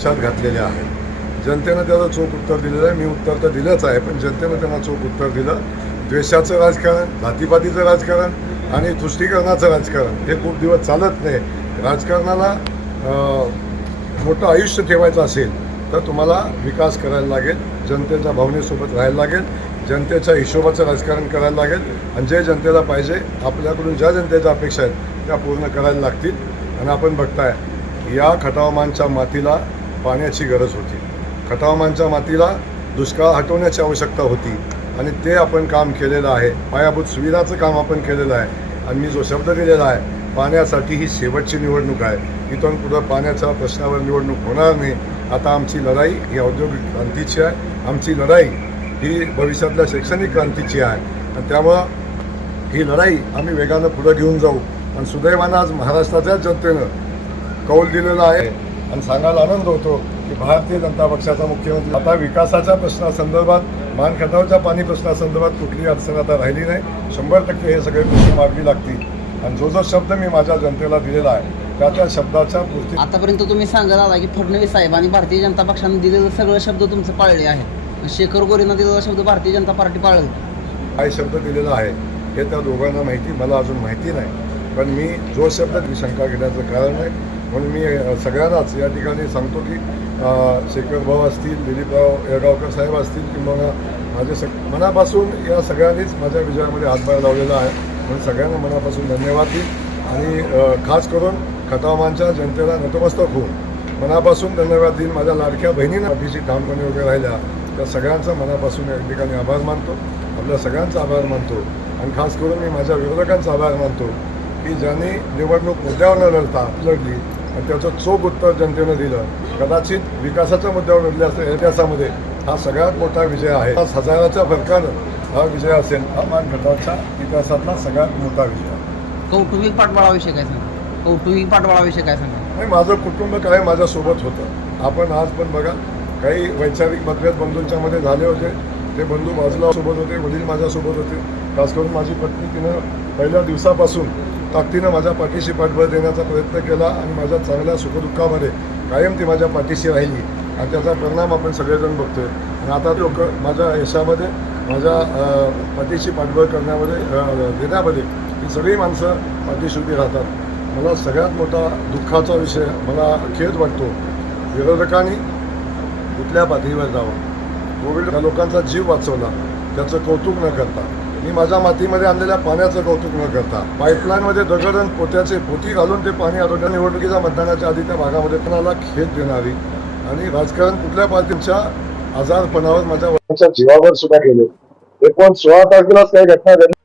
लक्षात घातलेल्या आहेत. जनतेनं त्याला चोख उत्तर दिलेलं आहे. मी उत्तर तर दिलंच आहे पण जनतेनं त्यांना चोख उत्तर दिलं. द्वेषाचं राजकारण भातीपातीचं राजकारण आणि तुष्टीकरणाचं राजकारण हे खूप दिवस चालत नाही. राजकारणाला मोठं आयुष्य ठेवायचं असेल तर तुम्हाला विकास करायला लागेल जनतेच्या भावनेसोबत राहायला लागेल जनतेच्या हिशोबाचं राजकारण करायला लागेल आणि जे जनतेला पाहिजे आपल्याकडून ज्या जनतेच्या अपेक्षा आहेत त्या पूर्ण करायला लागतील. आणि आपण बघताय या खटावमानच्या मातीला पाण्याची गरज होती. खतामांच्या मातीला दुष्काळ हटवण्याची आवश्यकता होती आणि ते आपण काम केलेलं आहे. पायाभूत सुविधाचं काम आपण केलेलं आहे. आणि मी जो शब्द दिलेला आहे पाण्यासाठी ही शेवटची निवडणूक आहे. इथून पुढं पाण्याच्या प्रश्नावर निवडणूक होणार नाही. आता आमची लढाई ही औद्योगिक क्रांतीची आहे. आमची लढाई ही भविष्यातल्या शैक्षणिक क्रांतीची आहे. आणि त्यामुळं ही लढाई आम्ही वेगानं पुढं घेऊन जाऊ. आणि सुदैवानं आज महाराष्ट्राच्याच जनतेनं कौल दिलेला आहे. आणि सांगायला आनंद होतो की भारतीय जनता पक्षाचा मुख्यमंत्री. आता विकासाच्या प्रश्नासंदर्भात मान खटावच्या पाणी प्रश्नासंदर्भात कुठलीही अडचण आता राहिली नाही. शंभर टक्के हे सगळे प्रश्न मार्गी लागतील. आणि जो जो शब्द मी माझ्या जनतेला दिलेला आहे त्या त्या शब्दाच्या पूर्ती आतापर्यंत तुम्ही सांगत आला की फडणवीस साहेब आणि भारतीय जनता पक्षाने दिलेलं सगळं शब्द तुमचे पाळले आहे. शेखर गोरेनं दिलेला शब्द भारतीय जनता पार्टी पाळलं. काय शब्द दिलेला आहे. हे त्या दोघांना माहिती मला अजून माहिती नाही. पण मी जो शब्द मी शंका घेण्याचं कारण आहे म्हणून मी सगळ्यांनाच या ठिकाणी सांगतो की शेखर भाऊ असतील दिलीपराव येळगावकर साहेब असतील किंवा माझे सग मनापासून या सगळ्यांनीच माझ्या विजयामध्ये हातभार लावलेला आहे. म्हणून सगळ्यांना मनापासून धन्यवाद देईन. आणि खास करून खटावमानच्या जनतेला नतमस्तक होऊन मनापासून धन्यवाद देईन. माझ्या लाडक्या बहिणींना पाठीशी ठामपणे उभ्या राहिल्या त्या सगळ्यांचा मनापासून या ठिकाणी आभार मानतो. आपल्या सगळ्यांचा आभार मानतो. आणि खास करून मी माझ्या विरोधकांचा आभार मानतो की ज्यांनी निवडणूक मुद्द्यावर न लढता लढली. आणि त्याचं चोख उत्तर जनतेनं दिलं. कदाचित विकासाच्या मुद्द्यावर लढले असते इतिहासामध्ये हा सगळ्यात मोठा विजय आहे. पाच हजाराच्या फरकानं हा विजय असेल हा मान गटाच्या इतिहासातला सगळ्यात मोठा विजय. कौटुंबिक पाठबळाविषयी काय सांगा? कौटुंबिक पाठबळाविषयी काय सांगा? नाही माझं कुटुंब काय माझ्यासोबत होतं. आपण आज पण बघा काही वैचारिक मतभेद बंधूंच्या मध्ये झाले होते. ते बंधू बाजूला सोबत होते वडील माझ्यासोबत होते. खास करून माझी पत्नी तिनं पहिल्या दिवसापासून ताकदीनं माझ्या पाठीशी पाठबळ देण्याचा प्रयत्न केला आणि माझ्या चांगल्या सुखदुःखामध्ये कायम ती माझ्या पाठीशी राहिली. आणि त्याचा परिणाम आपण सगळेजण बघतोय. आणि आता लोक माझ्या यशामध्ये माझ्या पाठीशी पाठबळ करण्यामध्ये देण्यामध्ये ही सगळी माणसं पाठीशी उभी राहतात. मला सगळ्यात मोठा दुःखाचा विषय मला खेद वाटतो विरोधकांनी कुठल्या पातळीवर जावं? कोविड लोकांचा जीव वाचवला त्याचं कौतुक न करता. मी माझ्या मातीमध्ये आणलेल्या पाण्याचं कौतुक न करता पाईपलाईनमध्ये दगड आणि पोत्याचे पोती घालून ते पाणी आरोग्य निवडणुकीच्या मतदानाच्या आधी त्या भागामध्ये कोणाला खेद देणारी? आणि राजकारण कुठल्या पार्टीच्या आजारपणावर माझ्या जीवावर सुद्धा गेले. एकोण सोळा तारखेलाच काही घटना घडली.